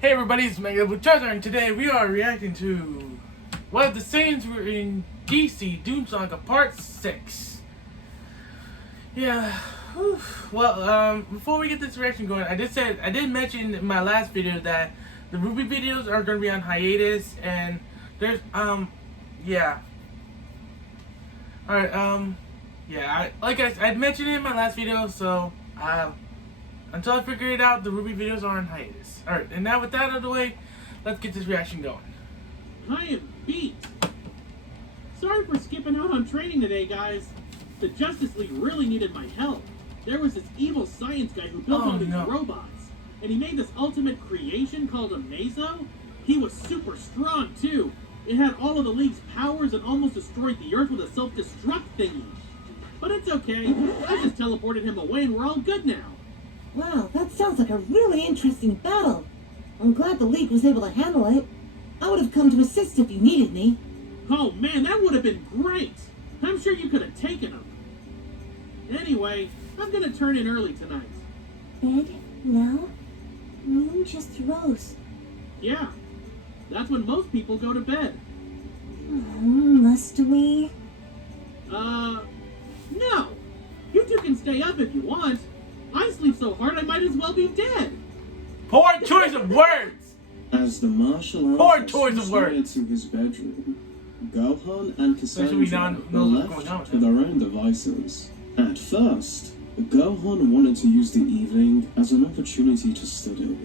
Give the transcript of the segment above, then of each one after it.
Hey everybody, it's Mega with Treasure, and today we are reacting to what the scenes were in DC Doom Saga Part 6. Yeah, whew. Well, before we get this reaction going, I did mention in my last video that the Ruby videos are going to be on hiatus, and there's, yeah. Alright, yeah, I mentioned it in my last video, so, until I figure it out, the Ruby videos are on hiatus. Alright, and now with that out of the way, let's get this reaction going. I am beat. Sorry for skipping out on training today, guys. The Justice League really needed my help. There was this evil science guy who built all these robots. And he made this ultimate creation called a Meso. He was super strong, too. It had all of the League's powers and almost destroyed the Earth with a self-destruct thingy. But it's okay. I just teleported him away and we're all good now. Wow, that sounds like a really interesting battle. I'm glad the League was able to handle it. I would have come to assist if you needed me. Oh man, that would have been great! I'm sure you could have taken him. Anyway, I'm gonna turn in early tonight. Bed? Now? Moon just rose. Yeah, that's when most people go to bed. Must we? No! You two can stay up if you want. I sleep so hard I might as well be dead. Poor choice of words! As the martial artist restored to his bedroom, Gohan and Cassandra were left to their own devices. At first, Gohan wanted to use the evening as an opportunity to study,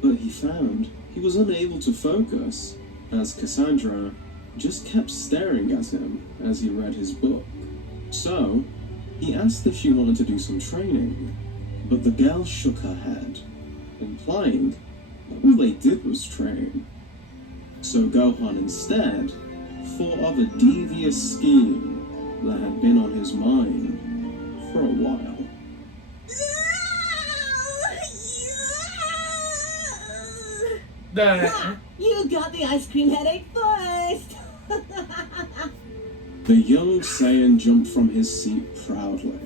but he found he was unable to focus, as Cassandra just kept staring at him as he read his book. So, he asked if she wanted to do some training, but the girl shook her head, implying that all they did was train. So Gohan instead thought of a devious scheme that had been on his mind for a while. You got the ice cream headache first! The young Saiyan jumped from his seat proudly,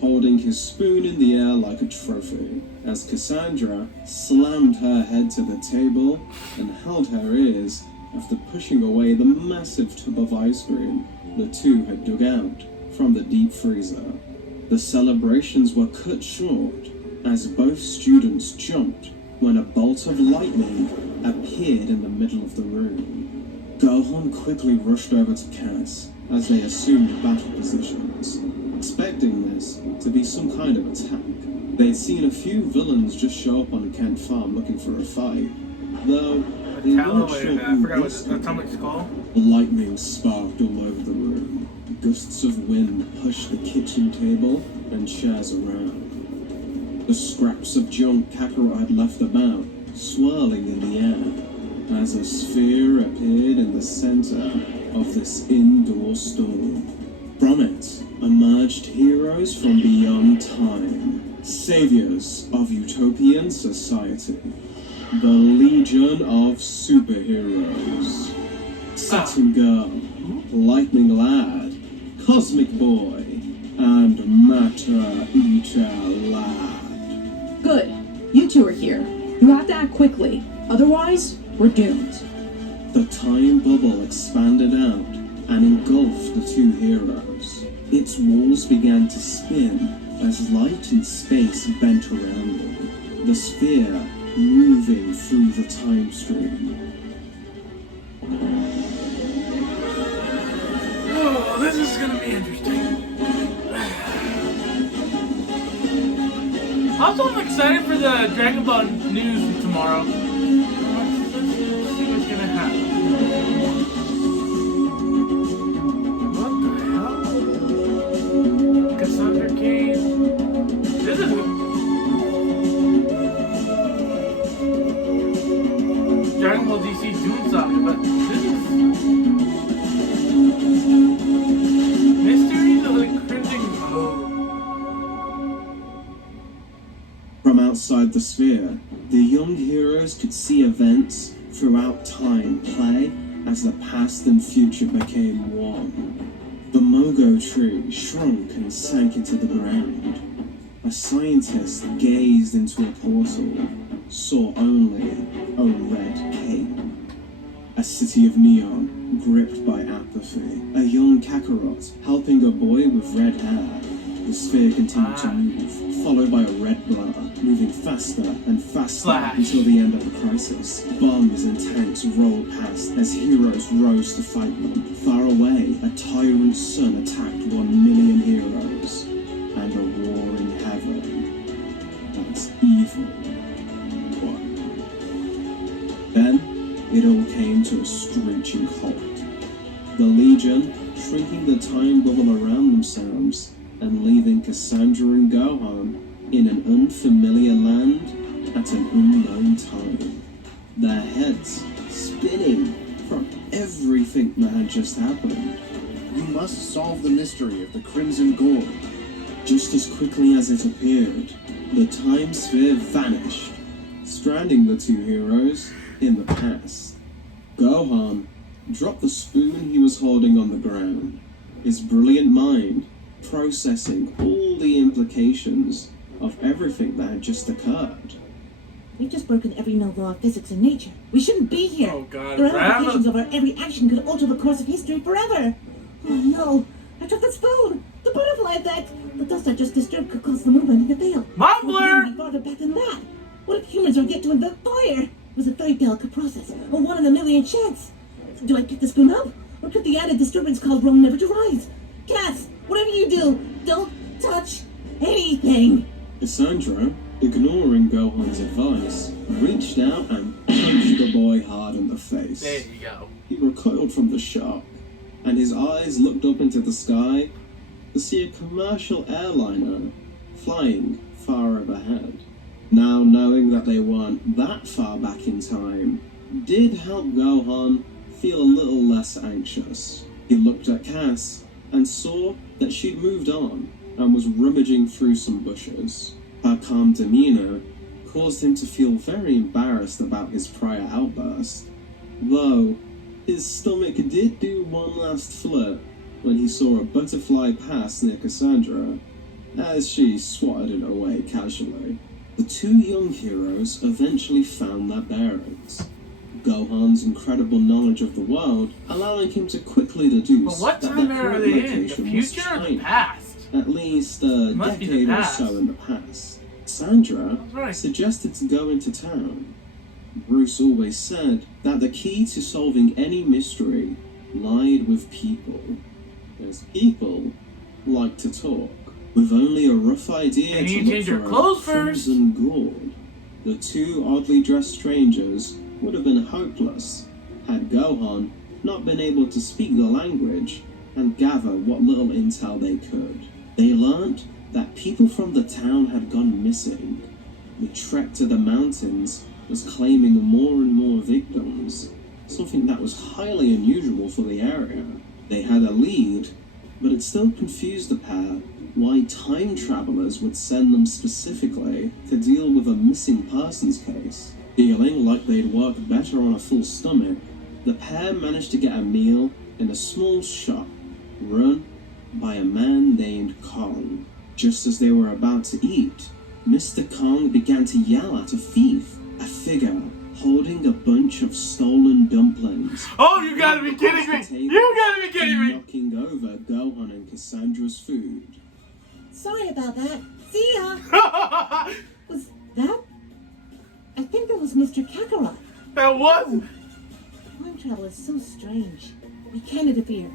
holding his spoon in the air like a trophy, as Cassandra slammed her head to the table and held her ears after pushing away the massive tub of ice cream the two had dug out from the deep freezer. The celebrations were cut short as both students jumped when a bolt of lightning appeared in the middle of the room. Gohan quickly rushed over to Cass as they assumed battle positions, expecting this to be some kind of attack. They'd seen a few villains just show up on Kent Farm looking for a fight, though they weren't sure who this could be. Lightning sparked all over the room. Gusts of wind pushed the kitchen table and chairs around. The scraps of junk Kakarot had left about, swirling in the air, as a sphere appeared in the center of this indoor storm. From it emerged heroes from beyond time, saviors of utopian society, the Legion of Superheroes. Saturn Girl, Lightning Lad, Cosmic Boy, and Matter Eater Lad. Good. You two are here. You have to act quickly, otherwise we're doomed. The time bubble expanded out and engulfed the two heroes. Its walls began to spin as light and space bent around them, the sphere moving through the time stream. Oh, this is gonna be interesting. Also, I'm excited for the Dragon Ball news tomorrow. Let's see what's gonna happen. What the hell? Cassandra came. This is Dragon Ball DC Doom Saga, but this is Mysteries of the Crimson Globe. From outside the sphere, the young heroes could see events throughout time play as the past and future became one. The Mogo tree shrunk and sank into the ground. A scientist gazed into a portal, saw only a red cape. A city of neon, gripped by apathy. A young Kakarot helping a boy with red hair. The sphere continued to move, followed by a red blur, moving faster and faster until the end of the crisis. Bombs and tanks rolled past as heroes rose to fight them. Far away, a tyrant sun attacked 1,000,000 heroes. And a war in heaven. That's evil. Then, it all came to a screeching halt. The Legion, shrinking the time bubble around themselves, and leaving Cassandra and Gohan in an unfamiliar land at an unknown time. Their heads spinning from everything that had just happened. You must solve the mystery of the Crimson Gold. Just as quickly as it appeared, the time sphere vanished, stranding the two heroes in the past. Gohan dropped the spoon he was holding on the ground, his brilliant mind processing all the implications of everything that had just occurred. We've just broken every known law of physics and nature. We shouldn't be here. Oh God, the ramifications of our every action could alter the course of history forever. Oh no, I dropped the spoon! The butterfly effect! The dust I just disturbed could cause the movement in the veil. Mumbler! Be farther back than that. What if humans are yet to invent fire? It was a very delicate process, a 1 in a million chance. Do I pick the spoon up? Or could the added disturbance cause Rome never to rise? Cats, whatever you do, don't touch anything! Cassandra, ignoring Gohan's advice, reached out and punched the boy hard in the face. There you go. He recoiled from the shock, and his eyes looked up into the sky to see a commercial airliner flying far overhead. Now knowing that they weren't that far back in time did help Gohan feel a little less anxious. He looked at Cass and saw that she'd moved on and was rummaging through some bushes. Her calm demeanor caused him to feel very embarrassed about his prior outburst, though his stomach did do one last flirt when he saw a butterfly pass near Cassandra as she swatted it away casually. The two young heroes eventually found their bearings. Gohan's incredible knowledge of the world allowing him to quickly deduce But what that time their era are current they in? The location was future or the China, past? at least a Must be the decade or past. so in the past. Sandra That's right. suggested to go into town. Bruce always said that the key to solving any mystery lied with people, as people like to talk. With only a rough idea And to you look change your for clothes a first. crimson gourd, the two oddly dressed strangers would have been hopeless had Gohan not been able to speak the language and gather what little intel they could. They learned that people from the town had gone missing. The trek to the mountains was claiming more and more victims, something that was highly unusual for the area. They had a lead, but it still confused the pair why time travelers would send them specifically to deal with a missing persons case. Feeling like they'd work better on a full stomach, the pair managed to get a meal in a small shop run by a man named Kong. Just as they were about to eat, Mr. Kong began to yell at a thief, a figure holding a bunch of stolen dumplings. Oh, you gotta be kidding me! You gotta be kidding me! Knocking over Gohan and Cassandra's food. Sorry about that. See ya! Was that? I think that was Mr. Kakarot. That was. Time travel is so strange. We can't interfere.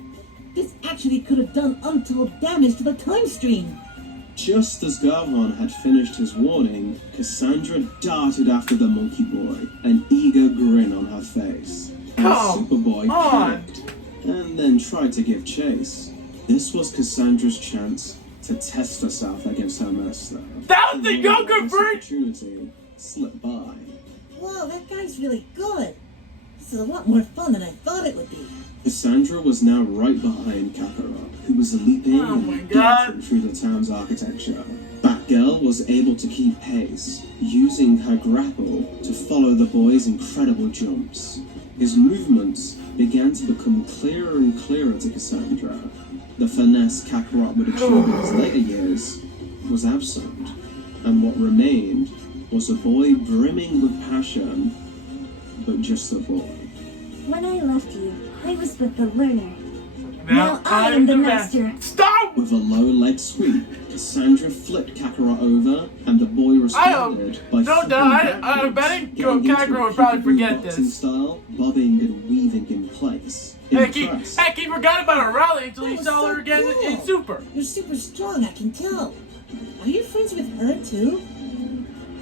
This actually could have done untold damage to the time stream. Just as Gohan had finished his warning, Cassandra darted after the monkey boy, an eager grin on her face. And Come Superboy on. panicked, and then tried to give chase. This was Cassandra's chance to test herself against her master. That was the younger This version! opportunity slipped by. Whoa, that guy's really good. This is a lot more fun than I thought it would be. Cassandra was now right behind Kakarot, who was leaping Oh my and God. darting through the town's architecture. Batgirl was able to keep pace, using her grapple to follow the boy's incredible jumps. His movements began to become clearer and clearer to Cassandra. The finesse Kakarot would achieve in his later years was absent, and what remained was a boy brimming with passion, but just a boy. When I left you, I was with the learner. Now I am the master. Stop! With a low leg sweep, Cassandra flipped Kakarot over, and the boy responded by I'm betting getting into Kakarot would probably peekaboo forget boxing this. style, bobbing and weaving in place. Heck, he Impressed, forgot about her rally until he That was saw so her again cool. in Super. You're super strong, I can tell. Are you friends with her too?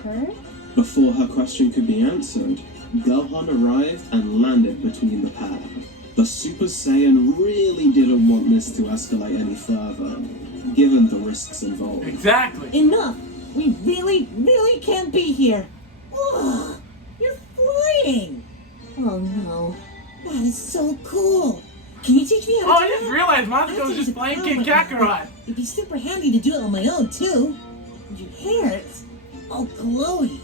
Her? before her question could be answered, Gohan arrived and landed between the pair. The Super Saiyan really didn't want this to escalate any further, given the risks involved. Exactly. Enough! We really can't be here. Ugh, you're flying! Oh no, that is so cool. Can you teach me how Oh, to I do just that? realized I Monaco thought was it just a playing power King weapon. Kakarot. It'd be super handy to do it on my own too. And your hair, it's all glowy.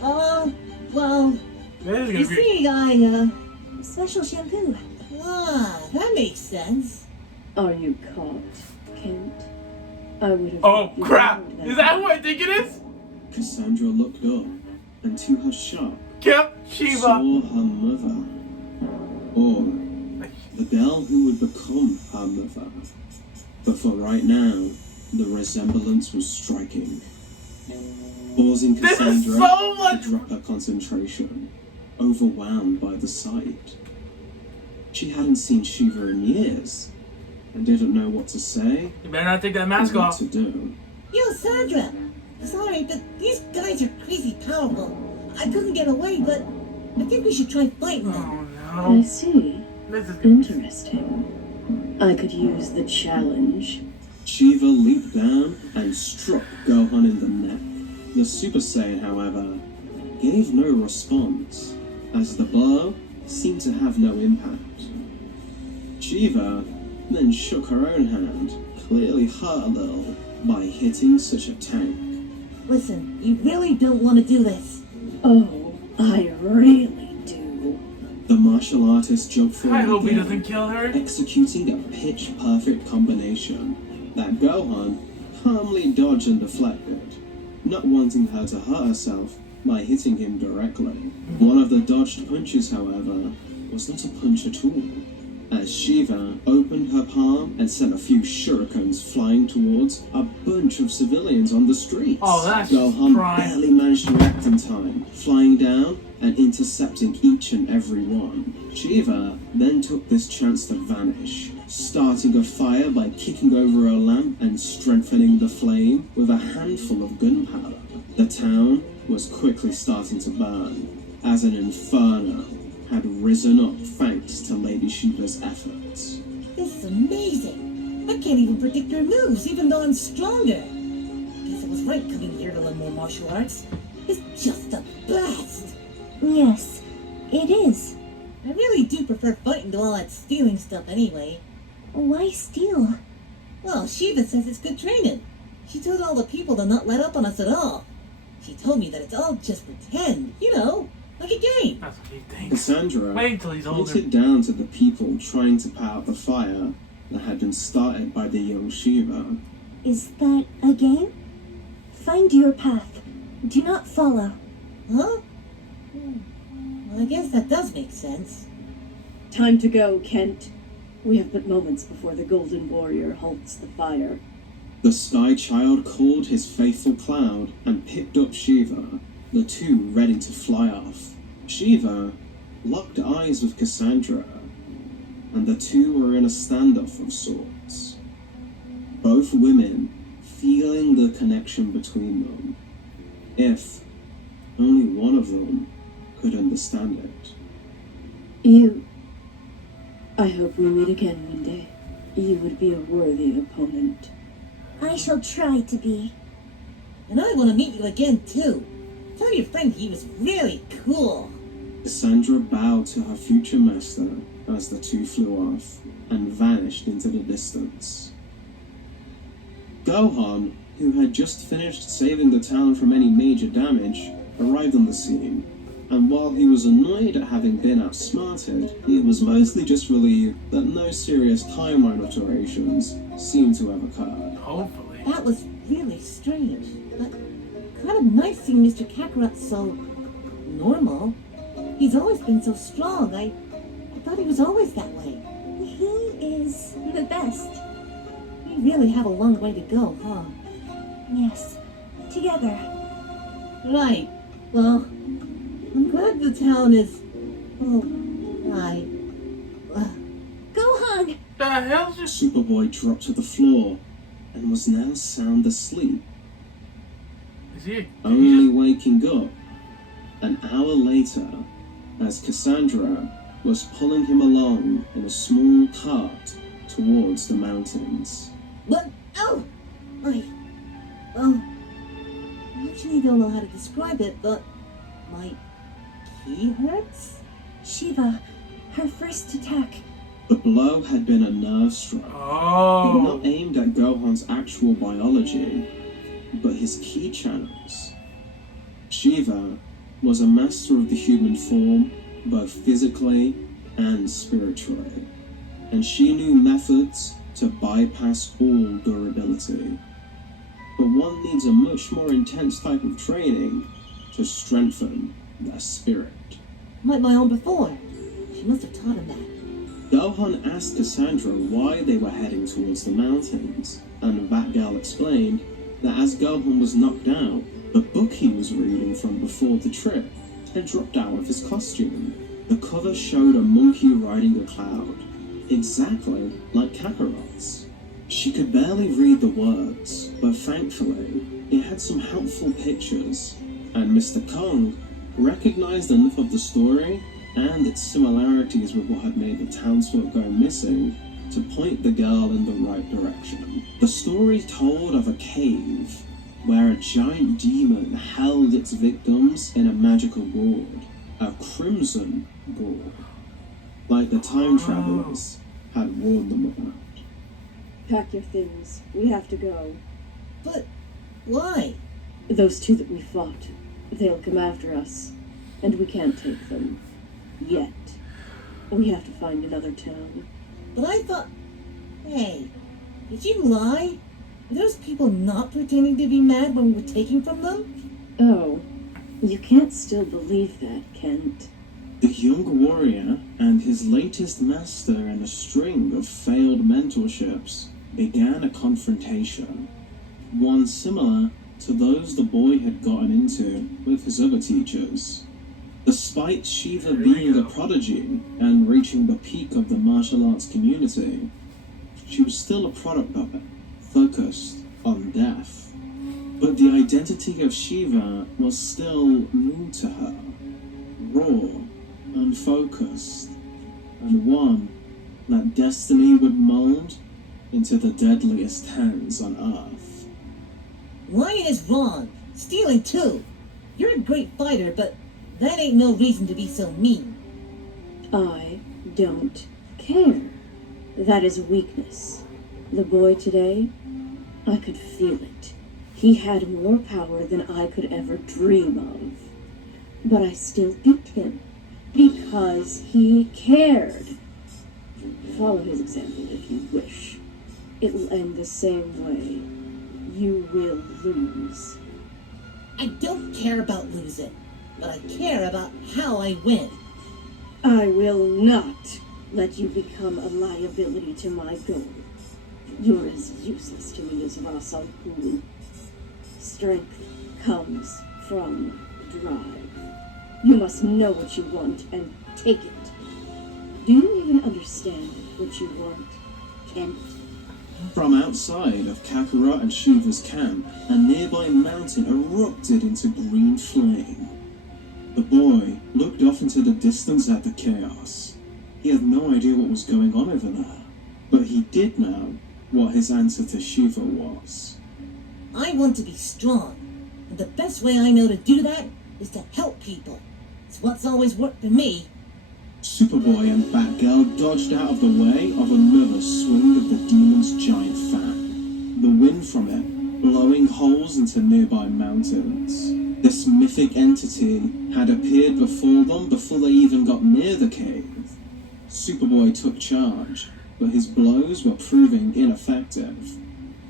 Well, This is you gonna be. see, Special shampoo. that makes sense. Are you caught, Kent? I would have. Oh you crap! know Is that who I think it is? Cassandra looked up, and to her shock, Yep, saw Shiva. her mother. Or the girl who would become her mother. But for right now, the resemblance was striking. Causing This is Cassandra so much. to drop her concentration, overwhelmed by the sight. She hadn't seen Shiva in years, and didn't know what to say You better not take that or mask what off. to do. Yo, Sandra! Sorry, but these guys are crazy powerful. I couldn't get away, but I think we should try fighting them. Oh I no. see. This is. Interesting. I could use the challenge. Shiva leaped down and struck Gohan in the neck. The Super Saiyan, however, gave no response, as the blow seemed to have no impact. Shiva then shook her own hand, clearly hurt a little by hitting such a tank. Listen, you really don't want to do this. Oh, I really do. The martial artist jumped forward I hope he again, doesn't kill her. executing a pitch-perfect combination that Gohan calmly dodged and deflected, not wanting her to hurt herself by hitting him directly. One of the dodged punches, however, was not a punch at all, as Shiva opened her palm and sent a few shurikens flying towards a bunch of civilians on the streets. Oh, that's Gohan prime. barely managed to react in time, flying down and intercepting each and every one. Shiva then took this chance to vanish, starting a fire by kicking over a lamp and strengthening the flame with a handful of gunpowder. The town was quickly starting to burn, as an inferno had risen up thanks to Lady Shiva's efforts. This is amazing. I can't even predict her moves, even though I'm stronger. Guess I was right coming here to learn more martial arts. It's just the best. Yes, it is. I really do prefer fighting to all that stealing stuff anyway. Why steal? Well, Shiva says it's good training. She told all the people to not let up on us at all. She told me that it's all just pretend, you know, like a game. That's what he thinks. Cassandra Wait until he's older. pointed down to the people trying to put out the fire that had been started by the young Shiva. Is that a game? Find your path. Do not follow. Huh? Well, I guess that does make sense. Time to go, Kent. We have but moments before the Golden Warrior halts the fire. The Sky Child called his faithful Cloud and picked up Shiva, the two ready to fly off. Shiva locked eyes with Cassandra, and the two were in a standoff of sorts. Both women feeling the connection between them, if only one of them could understand it. I hope we meet again one day. You would be a worthy opponent. I shall try to be. And I want to meet you again, too. Tell your friend he was really cool. Cassandra bowed to her future master as the two flew off and vanished into the distance. Gohan, who had just finished saving the town from any major damage, arrived on the scene, and while he was annoyed at having been outsmarted, he was mostly just relieved that no serious timeline alterations seemed to have occurred. Hopefully. That was really strange, but kind of nice seeing Mr. Kakarot so normal. He's always been so strong. I thought he was always that way. He is the best. We really have a long way to go, huh? Yes. Together. Right. Well, I'm glad the town is... Oh, hi. Gohan! The hell's this? Superboy dropped to the floor and was now sound asleep, Is he? only waking up an hour later as Cassandra was pulling him along in a small cart towards the mountains. What? Oh! I actually don't know how to describe it, but my key hurts? Shiva, her first attack. The blow had been a nerve stroke, Oh. not aimed at Gohan's actual biology, but his ki channels. Shiva was a master of the human form, both physically and spiritually, and she knew methods to bypass all durability. But one needs a much more intense type of training to strengthen their spirit. Like my own before. She must have taught him that. Gohan asked Cassandra why they were heading towards the mountains, and Vatgal explained that as Gohan was knocked out, the book he was reading from before the trip had dropped out of his costume. The cover showed a monkey riding a cloud, exactly like Kakarot's. She could barely read the words, but thankfully, it had some helpful pictures, and Mr. Kong recognized enough of the story and its similarities with what had made the townsfolk go missing to point the girl in the right direction. The story told of a cave where a giant demon held its victims in a magical gourd, a crimson gourd, like the time travelers had warned them about. Pack your things. We have to go. But why? Those two that we fought, they'll come after us, and we can't take them. Yet. We have to find another town. But I thought... Hey, did you lie? Are those people not pretending to be mad when we were taking from them? Oh, you can't still believe that, Kent. The young warrior and his latest master in a string of failed mentorships began a confrontation, one similar to those the boy had gotten into with his other teachers. Despite Shiva being a prodigy and reaching the peak of the martial arts community, she was still a product of it, focused on death. But the identity of Shiva was still new to her, raw, unfocused, and one that destiny would mold into the deadliest hands on Earth. Lying is wrong. Stealing too. You're a great fighter, but that ain't no reason to be so mean. I don't care. That is weakness. The boy today, I could feel it. He had more power than I could ever dream of. But I still beat him because he cared. Follow his example if you wish. It will end the same way. You will lose. I don't care about losing, but I care about how I win. I will not let you become a liability to my goal. You're as useless to me as Ras Al Ghul. Strength comes from drive. You must know what you want and take it. Do you even understand what you want, Kent? From outside of Kakarot and Shiva's camp, a nearby mountain erupted into green flame. The boy looked off into the distance at the chaos. He had no idea what was going on over there, but he did know what his answer to Shiva was. I want to be strong, and the best way I know to do that is to help people. It's what's always worked for me. Superboy and Batgirl dodged out of the way of another swing of the demon's giant fan, the wind from it blowing holes into nearby mountains. This mythic entity had appeared before them before they even got near the cave. Superboy took charge, but his blows were proving ineffective.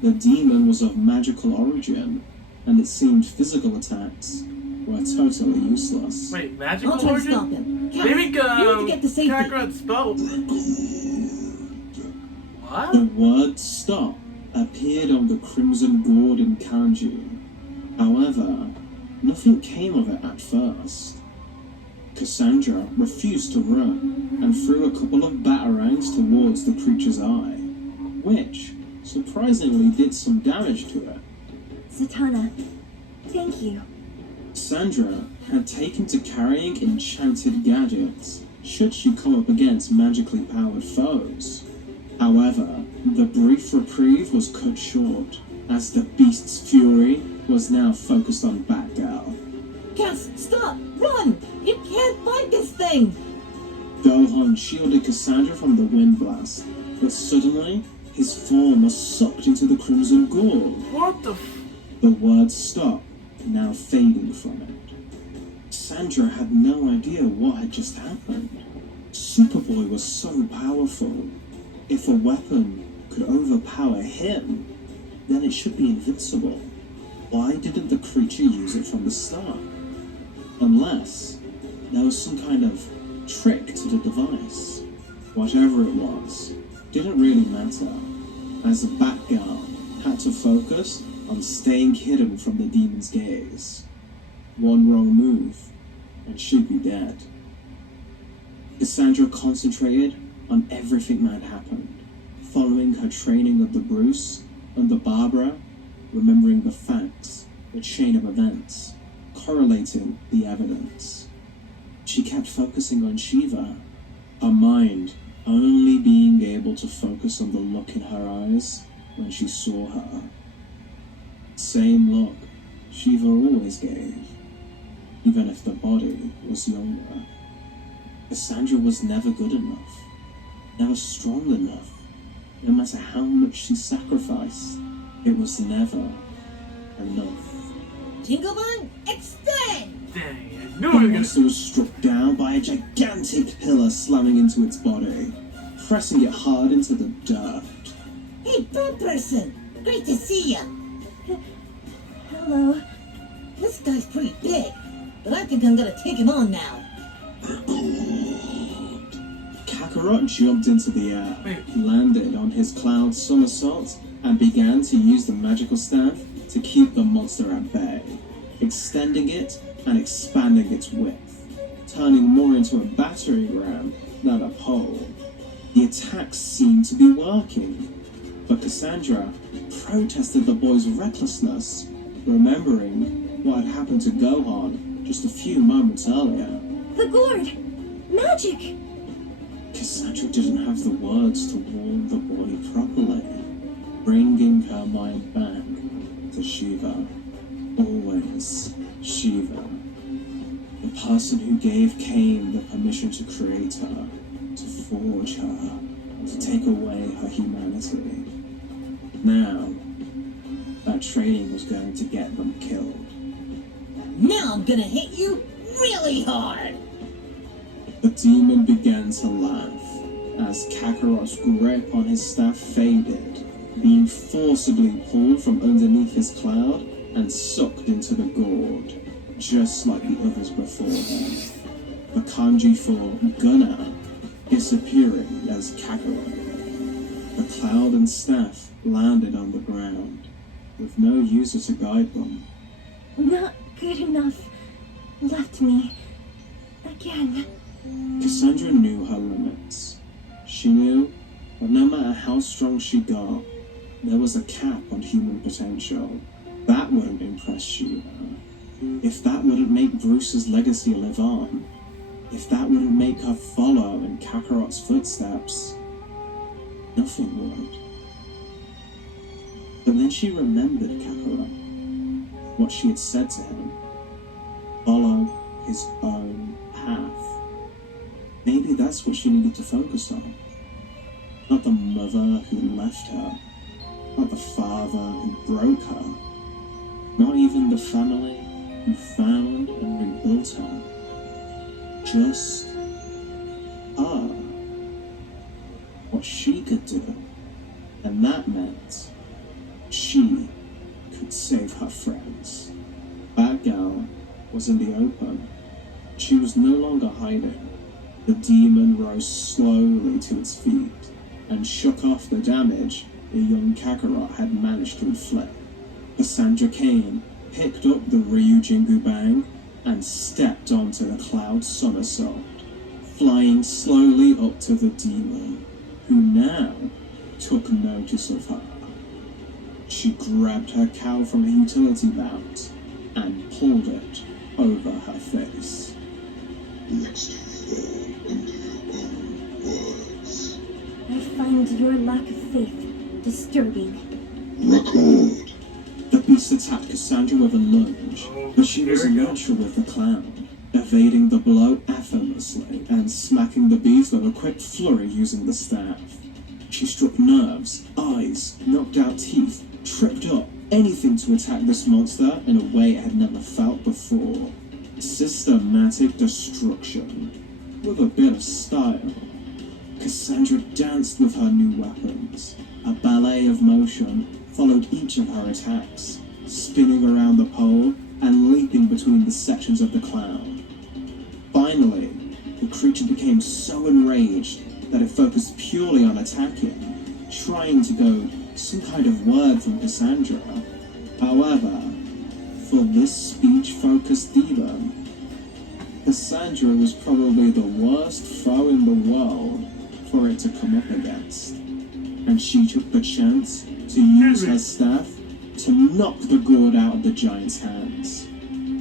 The demon was of magical origin and it seemed physical attacks were totally useless. Wait, magical I'll try to stop origin? him. Cass, There we you need to get to go! safety. Kakarot spelled. What? The word stop appeared on the Crimson Gourd in kanji. However, nothing came of it at first. Cassandra refused to run and threw a couple of batarangs towards the creature's eye, which surprisingly did some damage to it. Zatanna, thank you. Cassandra had taken to carrying enchanted gadgets should she come up against magically powered foes. However, the brief reprieve was cut short, as the beast's fury was now focused on Batgirl. Cass, stop! Run! You can't fight this thing! Gohan shielded Cassandra from the wind blast, but suddenly, his form was sucked into the Crimson Gourd. What the f... The word stop now fading from it. Cassandra had no idea what had just happened. Superboy was so powerful. If a weapon could overpower him, then it should be invincible. Why didn't the creature use it from the start? Unless there was some kind of trick to the device. Whatever it was, didn't really matter, as the Batgirl had to focus on staying hidden from the demon's gaze. One wrong move, and she'd be dead. Cassandra concentrated on everything that had happened, following her training of the Bruce and the Barbara, remembering the facts, the chain of events, correlating the evidence. She kept focusing on Shiva, her mind only being able to focus on the look in her eyes when she saw her. Same look Shiva always gave, even if the body was younger. Cassandra was never good enough, never strong enough. No matter how much she sacrificed, it was never enough. Jingleman, extend! Dang, I knew The we were gonna... monster was struck down by a gigantic pillar slamming into its body, pressing it hard into the dirt. Hey, bird person! Great to see ya! Hello. This guy's pretty big, but I think I'm gonna take him on now. Kakarot jumped into the air, Wait. landed on his cloud somersault, and began to use the magical staff to keep the monster at bay, extending it and expanding its width, turning more into a battering ram than a pole. The attacks seemed to be working, but Cassandra protested the boy's recklessness, remembering what had happened to Gohan just a few moments earlier. The gourd! Magic! Cassandra didn't have the words to warn the boy properly, bringing her mind back to Shiva. Always Shiva. The person who gave Cain the permission to create her, to forge her, to take away her humanity. Now, that training was going to get them killed. Now I'm gonna hit you really hard! The demon began to laugh as Kakarot's grip on his staff faded, being forcibly pulled from underneath his cloud and sucked into the gourd, just like the others before him. The kanji for Gunnar disappearing as Kakarot. The cloud and staff landed on the ground, with no user to guide them. Not good enough. Left me. Again. Cassandra knew her limits. She knew that no matter how strong she got, there was a cap on human potential. That wouldn't impress Shiva. If that wouldn't make Bruce's legacy live on, if that wouldn't make her follow in Kakarot's footsteps, nothing would. But then she remembered Kakarot, what she had said to him. Follow his own path. Maybe that's what she needed to focus on. Not the mother who left her. Not the father who broke her. Not even the family who found and rebuilt her. Just her. What she could do. And that meant she could save her friends. was in the open. She was no longer hiding. The demon rose slowly to its feet and shook off the damage the young Kakarot had managed to inflict. Cassandra Cain picked up the Ryujingu Bang and stepped onto the cloud somersault, flying slowly up to the demon, who now took notice of her. She grabbed her cowl from a utility belt and pulled it over her face. Next you fall under your own words. I find your lack of faith disturbing. Record. The beast attacked Cassandra with a lunge, but she was a natural with the clown, evading the blow effortlessly and smacking the beast with a quick flurry using the staff. She struck nerves, eyes, knocked out teeth, tripped up, anything to attack this monster in a way it had never felt before. Systematic destruction, with a bit of style. Cassandra danced with her new weapons. A ballet of motion followed each of her attacks, spinning around the pole and leaping between the sections of the cloud. Finally, the creature became so enraged that it focused purely on attacking, trying to goad some kind of word from Cassandra. However, for this speech-focused demon, Cassandra was probably the worst foe in the world for it to come up against, and she took the chance to use her staff to knock the gourd out of the giant's hands,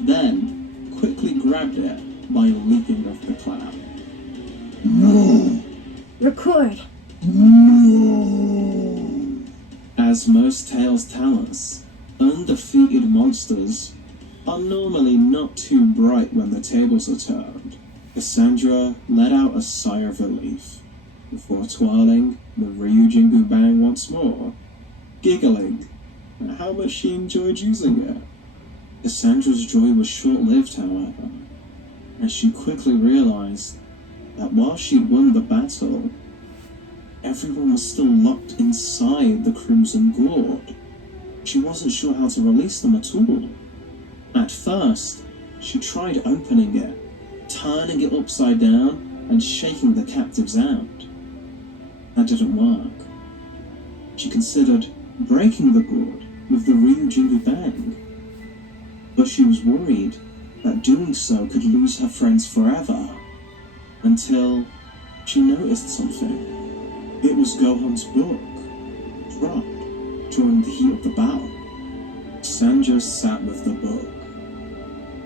then quickly grabbed it by leaping off the cloud. No! Record. No! As most tales tell us, undefeated monsters are normally not too bright when the tables are turned. Cassandra let out a sigh of relief before twirling the Ryujingu Bang once more, giggling at how much she enjoyed using it. Cassandra's joy was short-lived, however, as she quickly realized that while she'd won the battle, everyone was still locked inside the Crimson Gourd. She wasn't sure how to release them at all. At first, she tried opening it, turning it upside down and shaking the captives out. That didn't work. She considered breaking the gourd with the Ryujingu Bang, but she was worried that doing so could lose her friends forever, until she noticed something. It was Gohan's book, dropped during the heat of the battle. Cassandra sat with the book.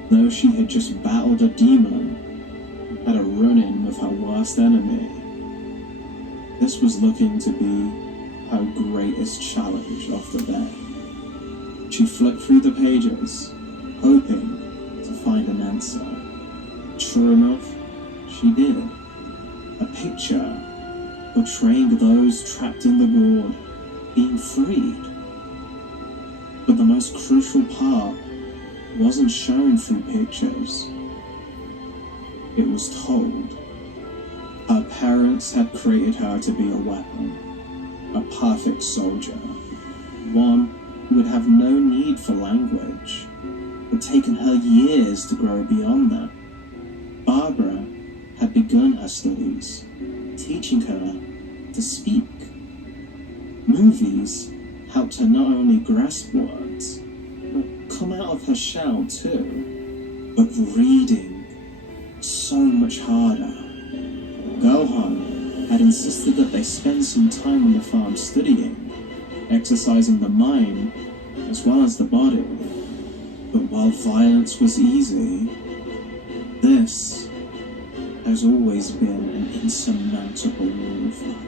Though she had just battled a demon, had a run-in with her worst enemy, this was looking to be her greatest challenge of the day. She flipped through the pages, hoping to find an answer. Sure enough, she did. A picture portraying those trapped in the gourd being freed. But the most crucial part wasn't shown through pictures. It was told. Her parents had created her to be a weapon, a perfect soldier, one who would have no need for language. It had taken her years to grow beyond that. Barbara had begun her studies, teaching her to speak. Movies helped her not only grasp words, but come out of her shell too. But reading, so much harder. Gohan had insisted that they spend some time on the farm studying, exercising the mind as well as the body. But while violence was easy, this has always been an insurmountable rule for her.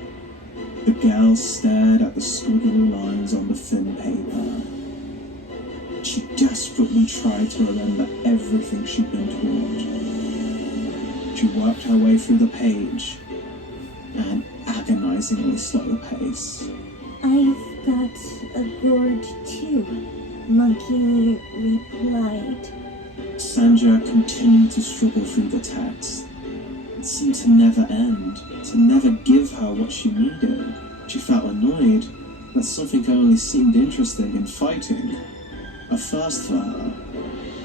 The girl stared at the squiggly lines on the thin paper. She desperately tried to remember everything she'd been taught. She worked her way through the page at an agonizingly slow pace. I've got a gourd too, Monkey replied. Sandra continued to struggle through the text. It seemed to never end, to never give her what she needed. She felt annoyed that something only seemed interesting in fighting. A first for her,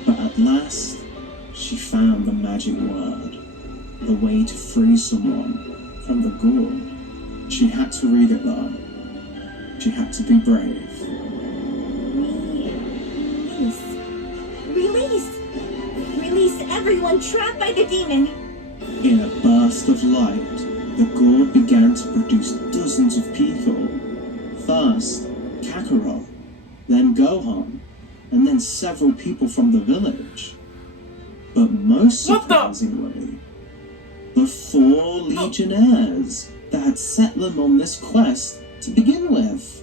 but at last, She found the magic word, the way to free someone from the Gorn. She had to read it though. She had to be brave. Release! Release everyone trapped by the demon! In a burst of light, the Gorn began to produce dozens of people. First, Kakarot, then Gohan, and then several people from the village. But most What the- surprisingly, the 4 Legionnaires that had set them on this quest to begin with.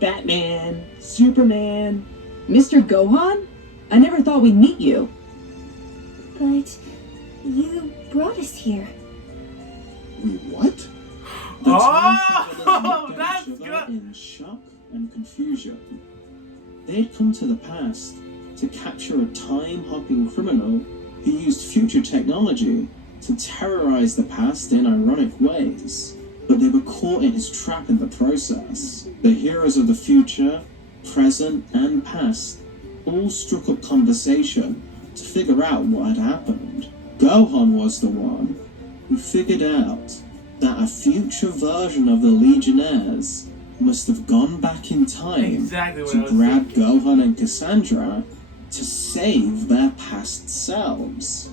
Batman, Superman. Mr. Gohan? I never thought we'd meet you. But you brought us here. Wait, what? The Oh, time travelers looked at that's each good. other in shock and confusion. They'd come to the past to capture a time-hopping criminal who used future technology to terrorize the past in ironic ways. But they were caught in his trap in the process. The heroes of the future, present, and past all struck up conversation to figure out what had happened. Gohan was the one who figured out that a future version of the Legionnaires must have gone back in time Exactly what I to was grab thinking. Gohan and Cassandra to save their past selves,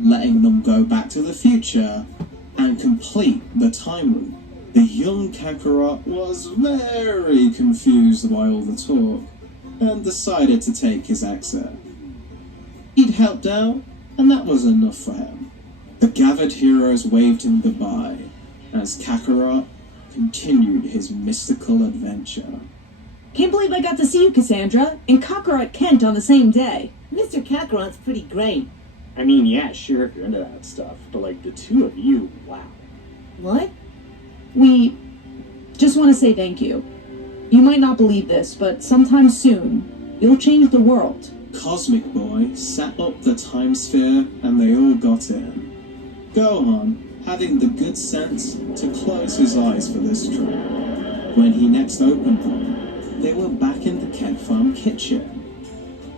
letting them go back to the future and complete the time loop. The young Kakarot was very confused by all the talk and decided to take his exit. He'd helped out, and that was enough for him. The gathered heroes waved him goodbye as Kakarot continued his mystical adventure. Can't believe I got to see you, Cassandra, and Kakarot Kent on the same day. Mr. Kakarot's pretty great. I mean, yeah, sure, if you're into that stuff, but like the two of you, wow. What? We just want to say thank you. You might not believe this, but sometime soon, you'll change the world. Cosmic Boy set up the time sphere and they all got in. Gohan having the good sense to close his eyes for this trip. When he next opened them, they were back in the Kent Farm kitchen.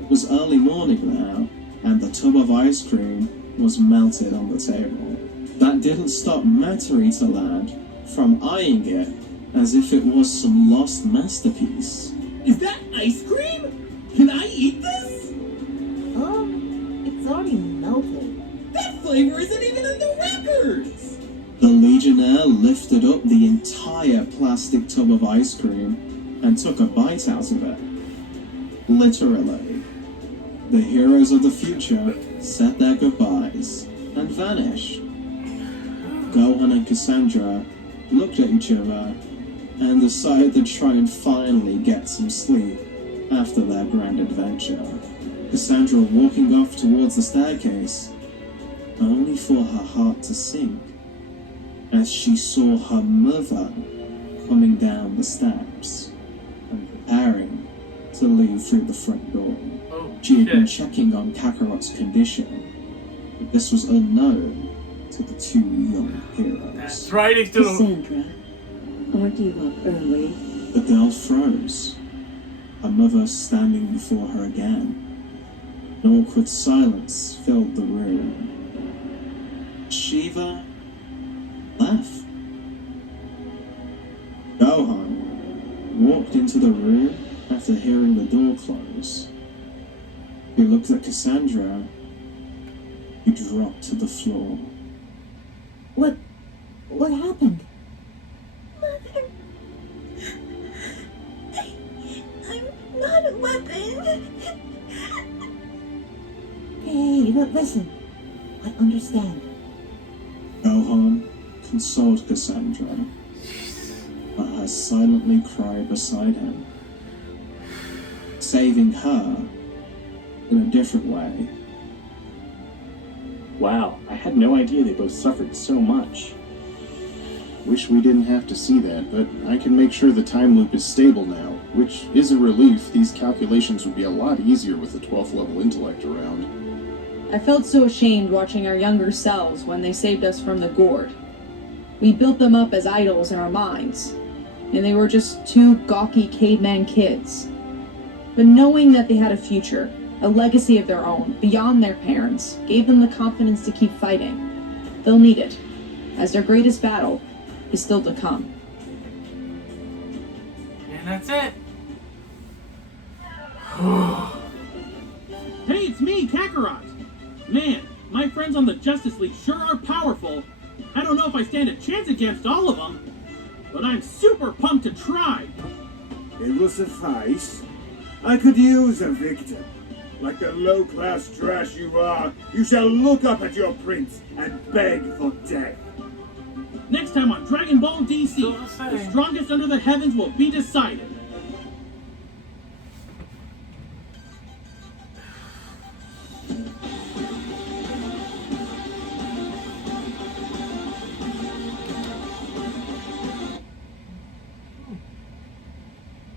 It was early morning now, and the tub of ice cream was melted on the table. That didn't stop Matter-Eater Lad from eyeing it as if it was some lost masterpiece. Is that ice cream? Can I eat this? It's already melted. That flavor isn't even in the records! The Legionnaire lifted up the entire plastic tub of ice cream and took a bite out of it. Literally. The heroes of the future said their goodbyes and vanished. Gohan and Cassandra looked at each other and decided to try and finally get some sleep after their grand adventure. Cassandra walking off towards the staircase, only for her heart to sink as she saw her mother coming down the steps and preparing to leave through the front door. Oh, She had been shit. checking on Kakarot's condition, but this was unknown to the 2 young heroes. That's right, he's still. Cassandra, aren't you up early? The girl froze, her mother standing before her again. An awkward silence filled the room. Shiva left. Gohan walked into the room after hearing the door close. He looked at Cassandra, who dropped to the floor. What happened? Mother. I'm not a weapon. Hey, listen. I understand. Gohan consoled Cassandra, but her silently cried beside him, saving her in a different way. Wow, I had no idea they both suffered so much. Wish we didn't have to see that, but I can make sure the time loop is stable now, which is a relief. These calculations would be a lot easier with the 12th level intellect around. I felt so ashamed watching our younger selves when they saved us from the gourd. We built them up as idols in our minds, and they were just 2 gawky caveman kids. But knowing that they had a future, A legacy of their own, beyond their parents, gave them the confidence to keep fighting. They'll need it, as their greatest battle is still to come. And that's it. Hey, it's me, Kakarot! Man, my friends on the Justice League sure are powerful. I don't know if I stand a chance against all of them, but I'm super pumped to try. It will suffice. I could use a victim. Like the low-class trash you are, you shall look up at your prince and beg for death. Next time on Dragon Ball DC, Still the same. the strongest under the heavens will be decided.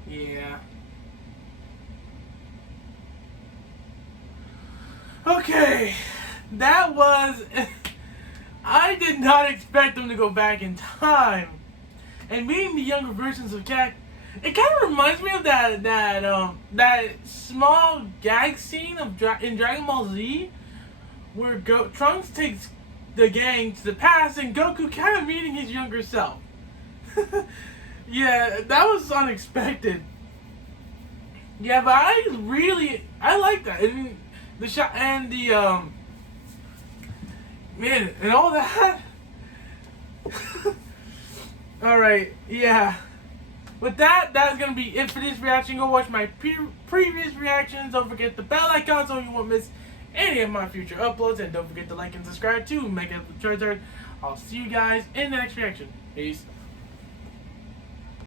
Yeah. Okay, that was. I did not expect them to go back in time, and meeting the younger versions of Jack. It kind of reminds me of that small gag scene of in Dragon Ball Z, where Trunks takes the gang to the past, and Goku kind of meeting his younger self. Yeah, that was unexpected. Yeah, but I like that. And the shot and the man and all that. Alright, yeah. With that, that's gonna be it for this reaction. Go watch my previous reactions. Don't forget the bell icon so you won't miss any of my future uploads. And don't forget to like and subscribe to Mega Charizard. I'll see you guys in the next reaction. Peace.